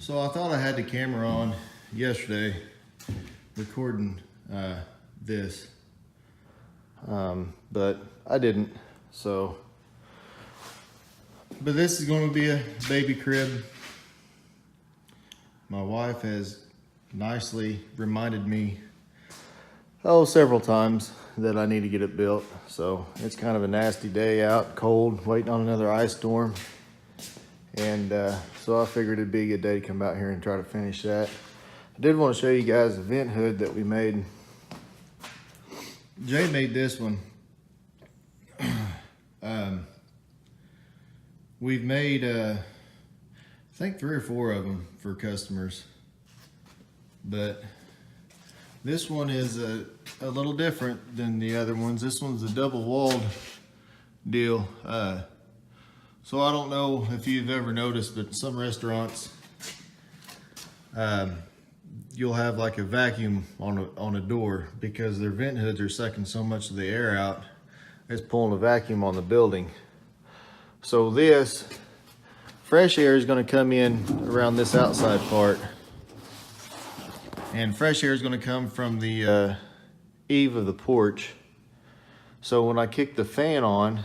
So I thought I had the camera on yesterday recording this, but I didn't. But this is going to be a baby crib. My wife has nicely reminded me several times that I need to get it built. So it's kind of a nasty day out, cold, waiting on another ice storm. And so I figured it'd be a good day to come out here and try to finish that. I did want to show you guys the vent hood that we made. Jay made this one. We've made, I think 3 or 4 of them for customers. But this one is a little different than the other ones. This one's a double walled deal. So I don't know if you've ever noticed, but some restaurants, you'll have like a vacuum on a door because their vent hoods are sucking so much of the air out. It's pulling a vacuum on the building. So this fresh air is going to come in around this outside part, and fresh air is going to come from the eave of the porch. So when I kick the fan on,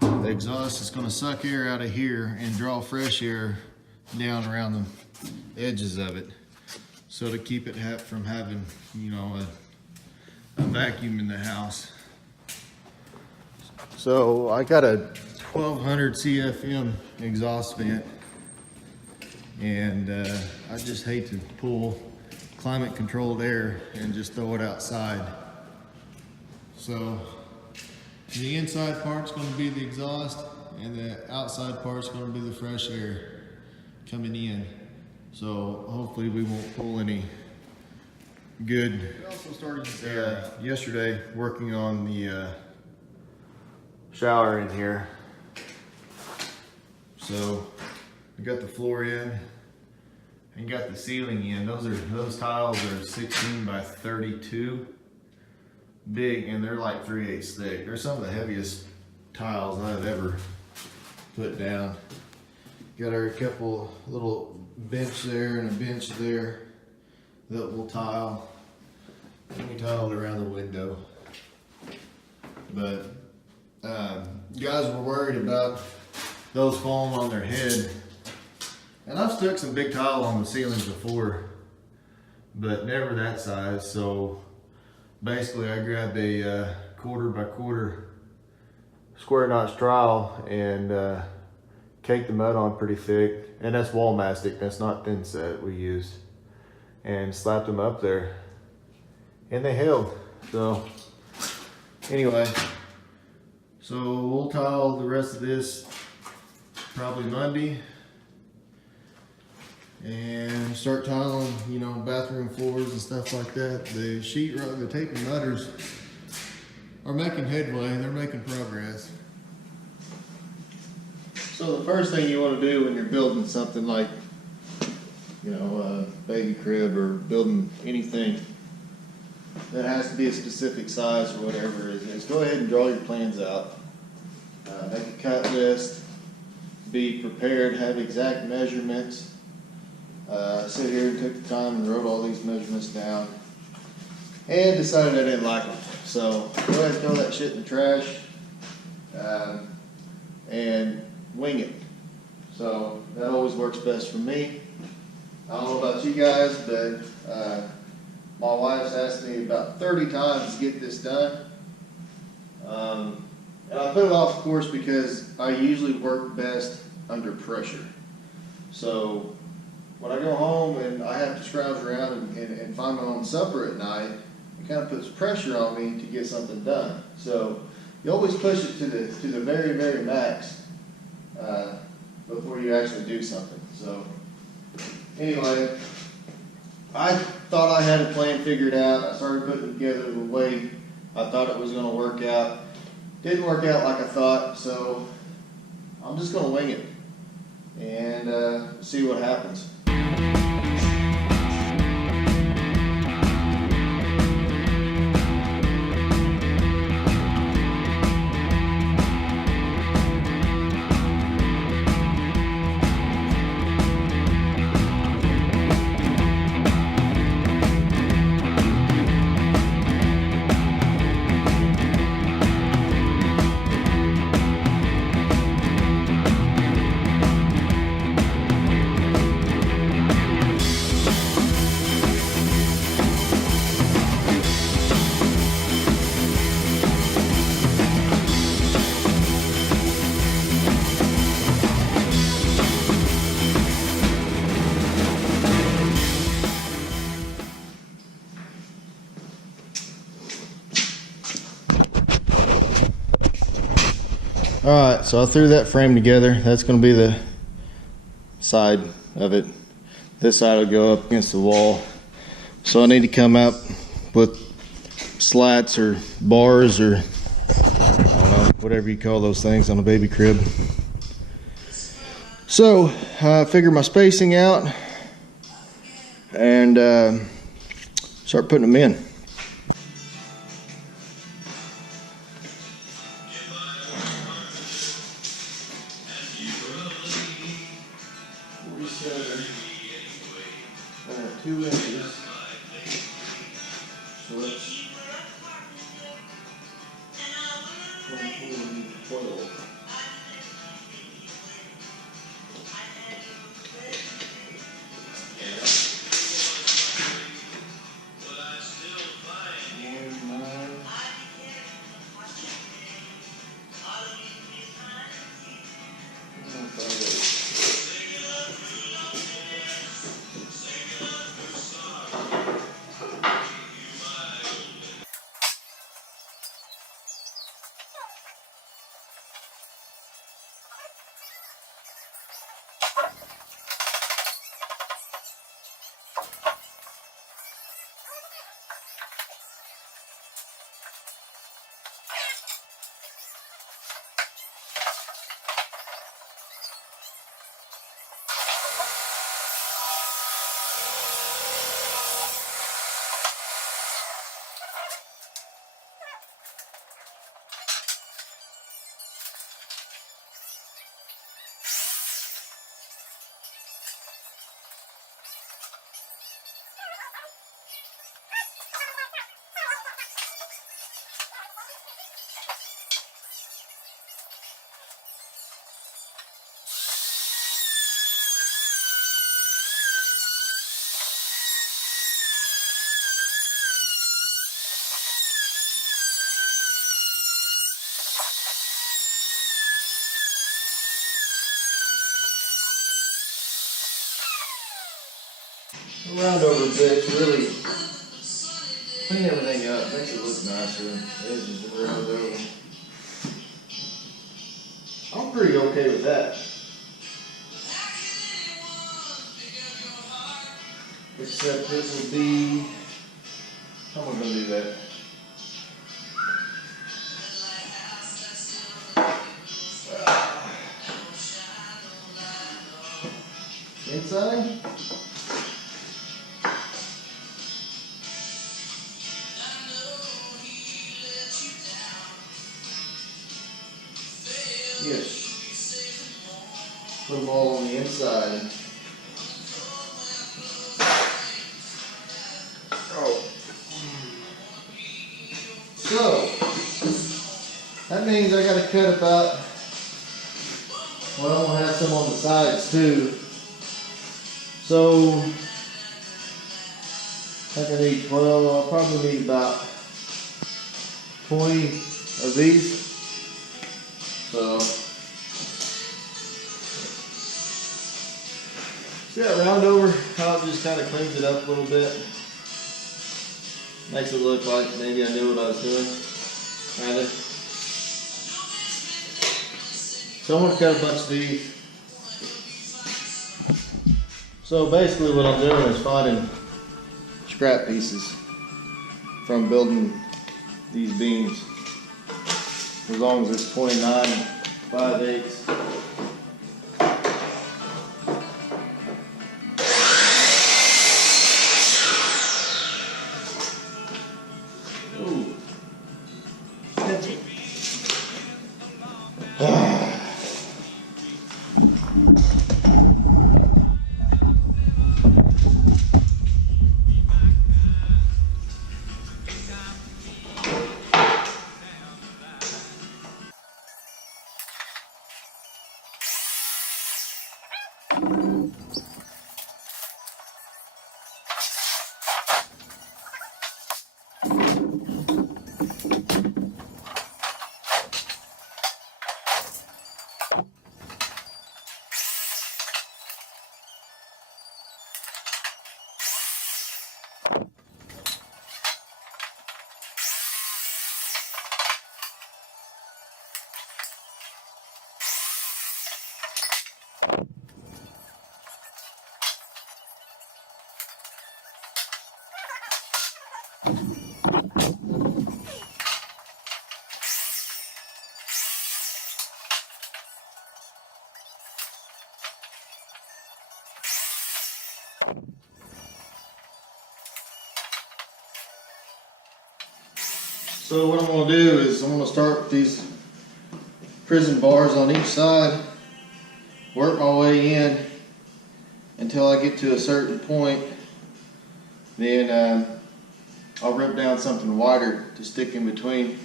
the exhaust is going to suck air out of here and draw fresh air down around the edges of it. So to keep it from having, you know, a vacuum in the house. So I got a 1200 CFM exhaust vent, and I just hate to pull climate controlled air and just throw it outside. So the inside part's going to be the exhaust, and the outside part's going to be the fresh air coming in. So hopefully we won't pull any good. We also started yesterday working on the shower in here. So we got the floor in and got the ceiling in. Those tiles are 16 by 32. Big, and they're like 3/8 thick. They're some of the heaviest tiles I've ever put down. Got our couple little bench there and a bench there that we'll tile. And we tiled around the window. But guys were worried about those falling on their head. And I've stuck some big tile on the ceilings before, but never that size. So basically I grabbed a 1/4 by 1/4 square notch trowel and caked the mud on pretty thick. And that's wall mastic, that's not thin set we used. And slapped them up there. And they held. So anyway, so we'll tile the rest of this probably Monday. And start tiling, you know, bathroom floors and stuff like that. The sheetrock, the tape and mudders are making headway. They're making progress. So the first thing you want to do when you're building something like, you know, a baby crib or building anything that has to be a specific size or whatever is go ahead and draw your plans out. Make a cut list. Be prepared, have exact measurements. Sit here and took the time and wrote all these measurements down and decided I didn't like them. So go ahead and throw that shit in the trash and wing it. So that always works best for me. I don't know about you guys, but my wife's asked me about 30 times to get this done. And I put it off, of course, because I usually work best under pressure. So when I go home and I have to scrounge around and find my own supper at night, it kind of puts pressure on me to get something done. So you always push it to the very, very max before you actually do something. So anyway, I thought I had a plan figured out. I started putting together the way I thought it was going to work out. Didn't work out like I thought, so I'm just going to wing it and see what happens. All right, so I threw that frame together. That's going to be the side of it. This side will go up against the wall. So I need to come up with slats or bars or I don't know, whatever you call those things on a baby crib. So I figured my spacing out and start putting them in. And 2 inches. So let's 12. Round over bits really clean everything up, makes it look nicer. Edges are round over. I'm pretty okay with that. Except it will be, how am I going to do that? Inside? Yes. Put them all on the inside. Oh. So, that means I got to cut about, well, I'm going to have some on the sides too. So, I think I need 12, I'll probably need about 20 of these. So, see that round over, how it just kind of cleans it up a little bit. Makes it look like maybe I knew what I was doing, kind of. So I'm going to cut a bunch of these. So basically what I'm doing is finding scrap pieces from building these beams. As long as it's 29 5/8. Ooh. Pencil. So what I'm going to do is I'm going to start with these prison bars on each side, work my way in until I get to a certain point, then I'll rip down something wider to stick in between,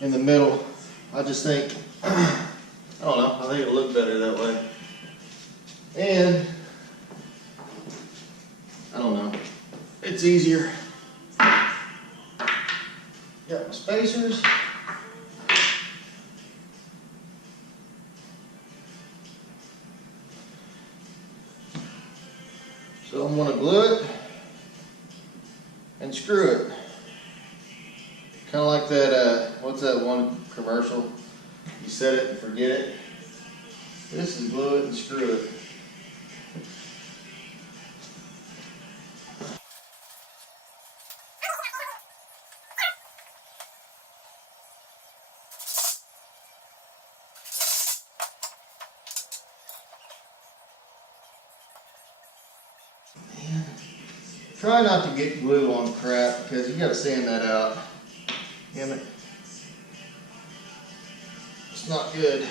in the middle. I just think, I don't know, I think it'll look better that way. And, I don't know, it's easier. Got my spacers. So I'm going to glue it and screw it. Kind of like that, what's that one commercial? You set it and forget it. This is glue it and screw it. Try not to get glue on crap because you got to sand that out. Damn it. It's not good.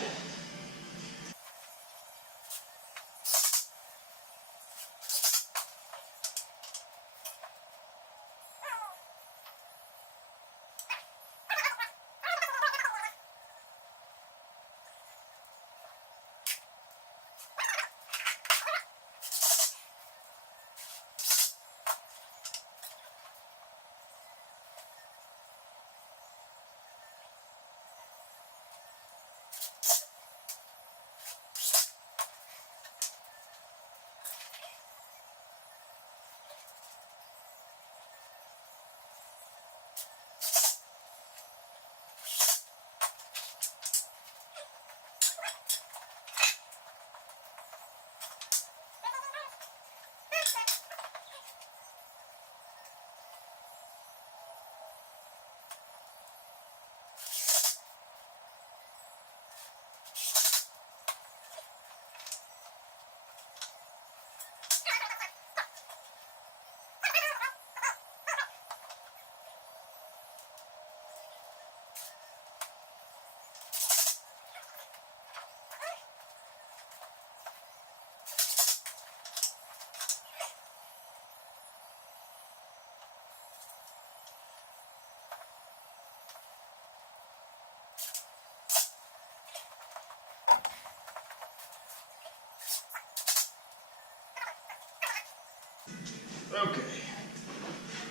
Okay,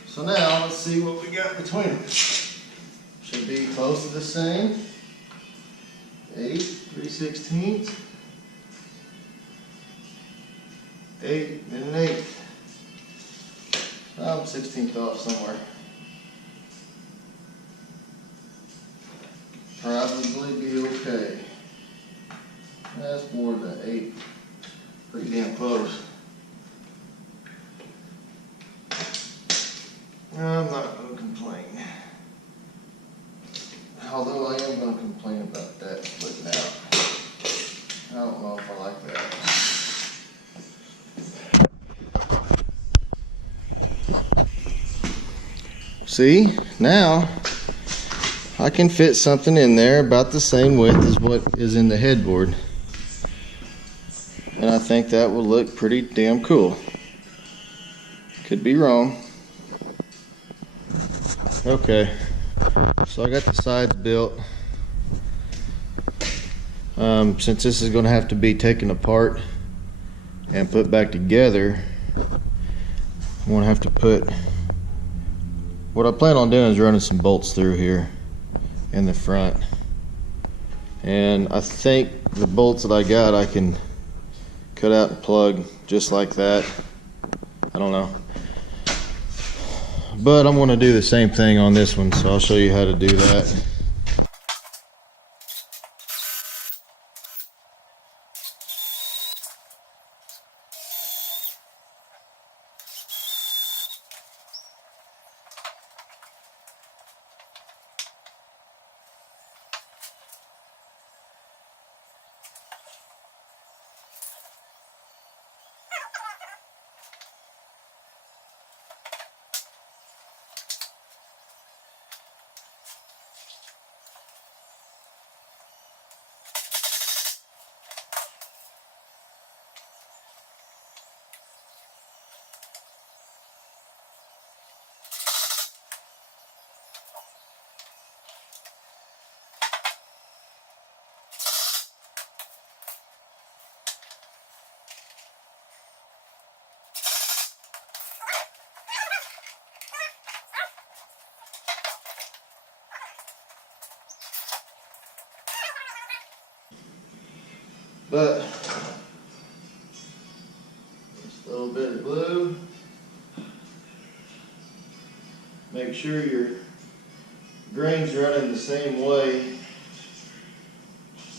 so now let's see what we got between them. Should be close to the same. 8 3/16, 8 and an 8. I'm 16th off somewhere. Probably be okay. That's more than 8. Pretty damn close. I'm not going to complain. Although I am going to complain about that splitting out. I don't know if I like that. See, now I can fit something in there about the same width as what is in the headboard. And I think that will look pretty damn cool. Could be wrong. Okay, so I got the sides built. Since this is going to have to be taken apart and put back together, I'm going to have to put, what I plan on doing is running some bolts through here in the front. And I think the bolts that I got I can cut out and plug just like that. I don't know. But I'm going to do the same thing on this one, so I'll show you how to do that. But just a little bit of glue. Make sure your grain's running the same way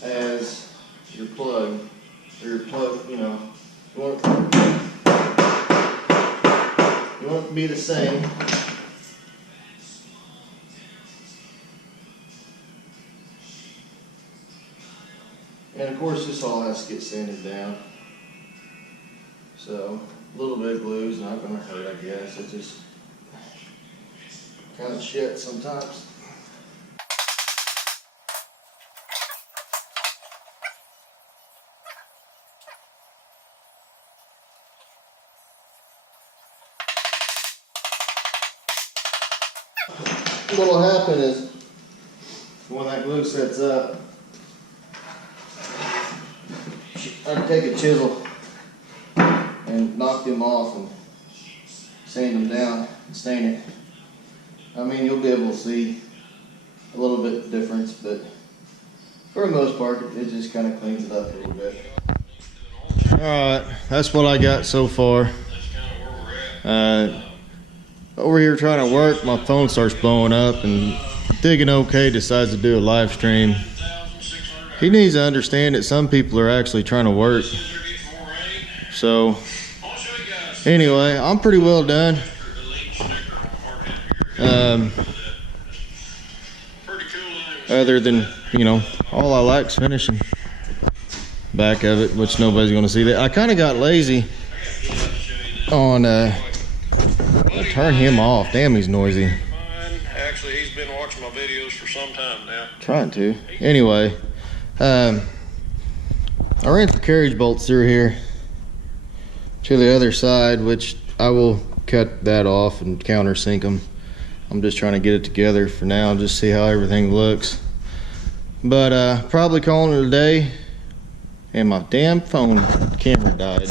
as your plug, or your plug, you know, you want it to be the same. And of course this all has to get sanded down. So a little bit of glue is not going to hurt, I guess. It just kind of shit sometimes. What'll happen is when that glue sets up, I'd take a chisel and knock them off and sand them down and stain it. I mean, you'll be able to see a little bit difference, but for the most part, it just kind of cleans it up a little bit. All right, that's what I got so far. Over here trying to work, my phone starts blowing up, and Digging OK decides to do a live stream. He needs to understand that some people are actually trying to work. So anyway, I'm pretty well done. Other than, you know, all I like is finishing back of it, which nobody's gonna see that. I kind of got lazy on turn him off. Damn, he's noisy. Actually, he's been watching my videos for some time now. Trying to. Anyway, I ran some carriage bolts through here to the other side, which I will cut that off and countersink them. I'm just trying to get it together for now, just see how everything looks. But probably calling it a day. And my damn phone camera died.